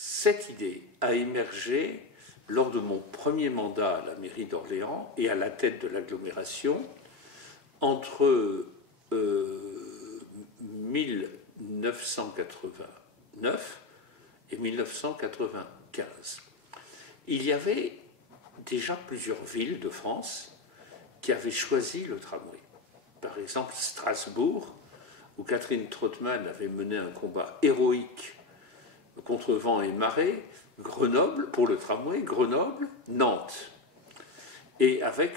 cette idée a émergé lors de mon premier mandat à la mairie d'Orléans et à la tête de l'agglomération entre 1989 et 1995. Il y avait déjà plusieurs villes de France qui avaient choisi le tramway. Par exemple, Strasbourg, où Catherine Trottmann avait mené un combat héroïque contre vent et marée, Grenoble, pour le tramway, Grenoble, Nantes. Et avec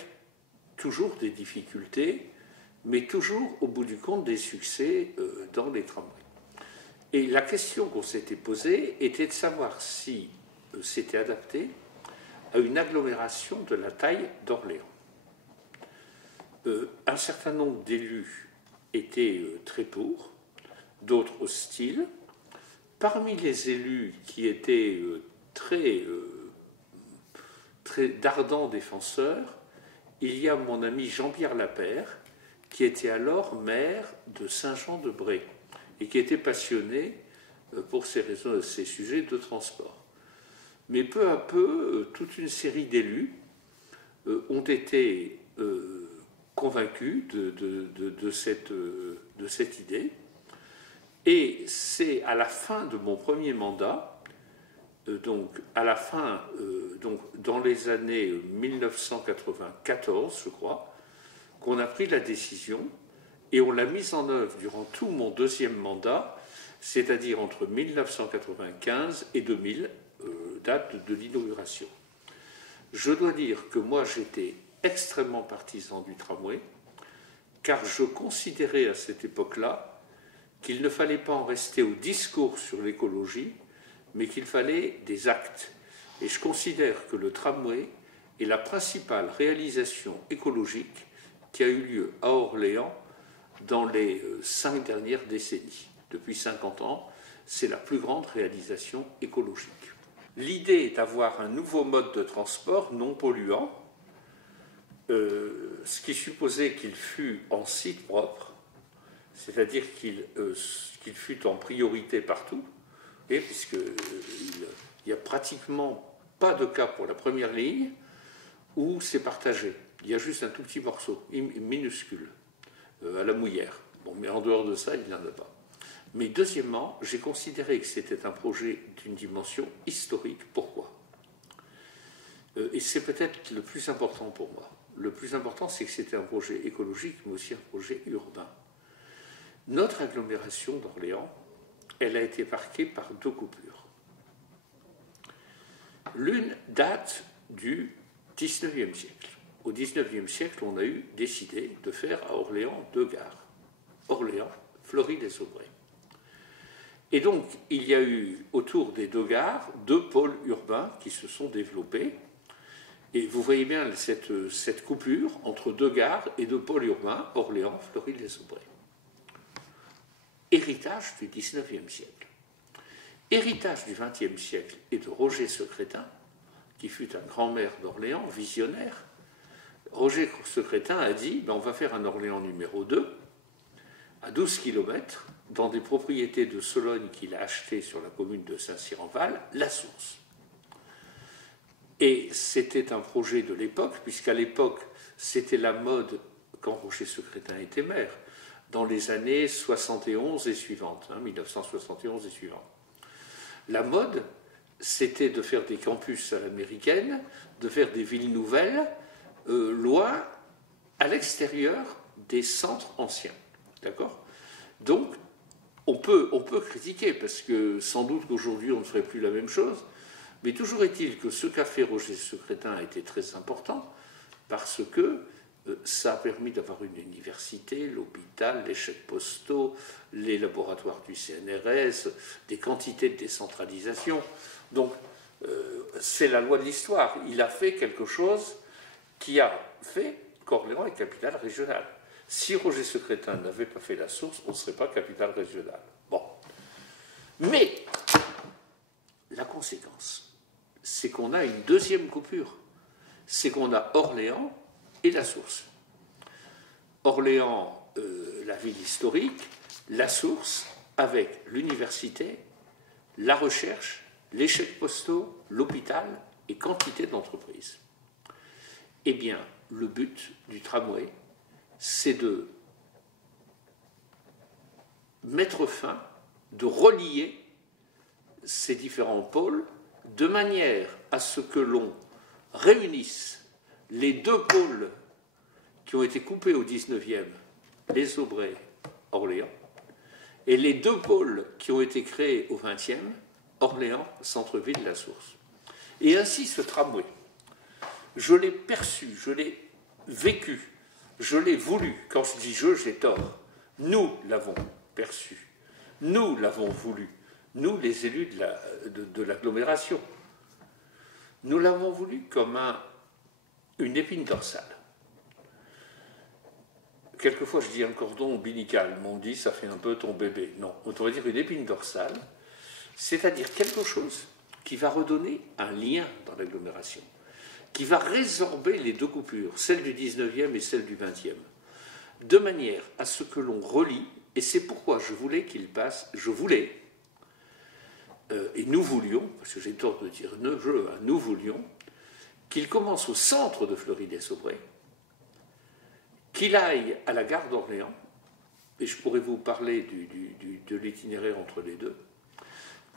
toujours des difficultés, mais toujours, au bout du compte, des succès dans les tramways. Et la question qu'on s'était posée était de savoir si c'était adapté à une agglomération de la taille d'Orléans. Un certain nombre d'élus étaient très pour, d'autres hostiles. Parmi les élus qui étaient très d'ardents défenseurs, il y a mon ami Jean-Pierre Lapère, qui était alors maire de Saint-Jean-de-Bray et qui était passionné pour ces sujets de transport. Mais peu à peu, toute une série d'élus ont été convaincus de cette idée. Et c'est à la fin de mon premier mandat, donc dans les années 1994, je crois, qu'on a pris la décision et on l'a mise en œuvre durant tout mon deuxième mandat, c'est-à-dire entre 1995 et 2000, date de l'inauguration. Je dois dire que moi j'étais extrêmement partisan du tramway, car je considérais à cette époque-là qu'il ne fallait pas en rester au discours sur l'écologie, mais qu'il fallait des actes. Et je considère que le tramway est la principale réalisation écologique qui a eu lieu à Orléans dans les 5 dernières décennies. Depuis 50 ans, c'est la plus grande réalisation écologique. L'idée est d'avoir un nouveau mode de transport non polluant, ce qui supposait qu'il fût en site propre, c'est-à-dire qu'il fût en priorité partout, puisqu'il n'y a pratiquement pas de cas pour la première ligne où c'est partagé. Il y a juste un tout petit morceau, minuscule, à la Mouillère. Bon, mais en dehors de ça, il n'y en a pas. Mais deuxièmement, j'ai considéré que c'était un projet d'une dimension historique. Pourquoi ? Et c'est peut-être le plus important pour moi. Le plus important, c'est que c'était un projet écologique, mais aussi un projet urbain. Notre agglomération d'Orléans, elle a été marquée par 2 coupures. L'une date du XIXe siècle. Au XIXe siècle, on a décidé de faire à Orléans 2 gares. Orléans, Fleury-les-Aubrais. Et donc, il y a eu autour des 2 gares 2 pôles urbains qui se sont développés. Et vous voyez bien cette coupure entre 2 gares et 2 pôles urbains, Orléans, Fleury-les-Aubrais. Héritage du XIXe siècle. Héritage du XXe siècle et de Roger Secrétin, qui fut un grand maire d'Orléans, visionnaire. Roger Secrétin a dit on va faire un Orléans numéro 2, à 12 km, dans des propriétés de Sologne qu'il a achetées sur la commune de Saint-Cyr-en-Val, la source. Et c'était un projet de l'époque, puisqu'à l'époque, c'était la mode, quand Roger Secrétin était maire, dans les années 71 et suivantes, 1971 et suivantes. La mode, c'était de faire des campus à l'américaine, de faire des villes nouvelles, loin, à l'extérieur des centres anciens. D'accord ? Donc, on peut critiquer, parce que sans doute qu'aujourd'hui on ne ferait plus la même chose, mais toujours est-il que ce qu'a fait Roger Secrétin a été très important, parce que ça a permis d'avoir une université, l'hôpital, les chèques postaux, les laboratoires du CNRS, des quantités de décentralisation. Donc, c'est la loi de l'histoire. Il a fait quelque chose qui a fait qu'Orléans est capitale régionale. Si Roger Secrétin n'avait pas fait la source, on ne serait pas capitale régionale. Bon. Mais, la conséquence, c'est qu'on a une deuxième coupure. C'est qu'on a Orléans et la source. Orléans, la ville historique, la source, avec l'université, la recherche les chèques postaux, l'hôpital et quantité d'entreprises. Eh bien, le but du tramway, c'est de mettre fin, de relier ces différents pôles de manière à ce que l'on réunisse les deux pôles qui ont été coupés au XIXe, les Aubrais, Orléans, et les deux pôles qui ont été créés au XXe, Orléans, centre-ville, la Source. Et ainsi ce tramway, je l'ai perçu, je l'ai vécu, je l'ai voulu. Quand je dis je, j'ai tort. Nous l'avons perçu, nous l'avons voulu, nous les élus de l'agglomération. Nous l'avons voulu comme une épine dorsale. Quelquefois, je dis un cordon ombilical, mais on dit ça fait un peu ton bébé. Non, on devrait dire une épine dorsale, c'est-à-dire quelque chose qui va redonner un lien dans l'agglomération, qui va résorber les deux coupures, celle du 19e et celle du 20e, de manière à ce que l'on relie, et c'est pourquoi je voulais qu'il passe, et nous voulions, parce que j'ai tort de dire nous voulions, qu'il commence au centre de Fleury-les-Aubrais, qu'il aille à la gare d'Orléans, et je pourrais vous parler de l'itinéraire entre les deux,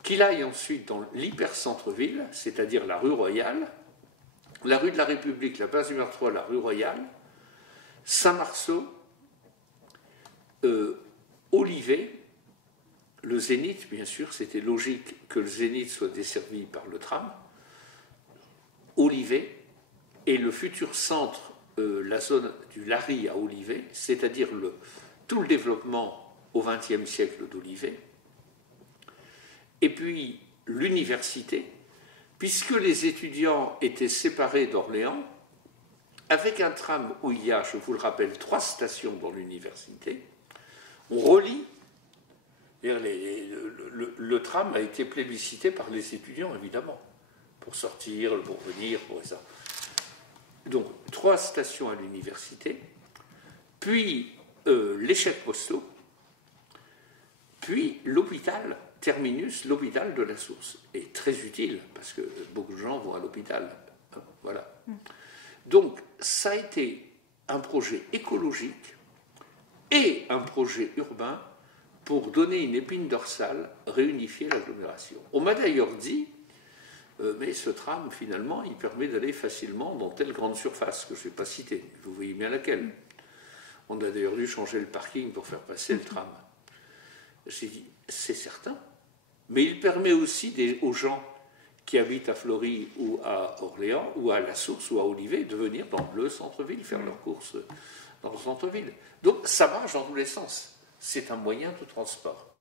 qu'il aille ensuite dans l'hyper-centre-ville, c'est-à-dire la rue Royale, la rue de la République, la place numéro 3, la rue Royale, Saint-Marceau, Olivet, le Zénith, bien sûr, c'était logique que le Zénith soit desservi par le tram, Olivet, et le futur centre, la zone du Lary à Olivet, c'est-à-dire tout le développement au XXe siècle d'Olivet, et puis l'université, puisque les étudiants étaient séparés d'Orléans, avec un tram où il y a, je vous le rappelle, 3 stations dans l'université, on relie. Le tram a été plébiscité par les étudiants, évidemment, pour sortir, pour venir, pour ça. Donc, 3 stations à l'université, puis les chèques postaux, puis l'hôpital, terminus, l'hôpital de la Source. Et très utile, parce que beaucoup de gens vont à l'hôpital. Voilà. Donc, ça a été un projet écologique et un projet urbain pour donner une épine dorsale, réunifier l'agglomération. On m'a d'ailleurs dit, mais ce tram, finalement, il permet d'aller facilement dans telle grande surface, que je ne vais pas citer, vous voyez bien laquelle. On a d'ailleurs dû changer le parking pour faire passer le tram. J'ai dit, c'est certain, mais il permet aussi aux gens qui habitent à Fleury ou à Orléans, ou à La Source ou à Olivet, de venir dans le centre-ville, faire leurs courses dans le centre-ville. Donc ça marche dans tous les sens. C'est un moyen de transport.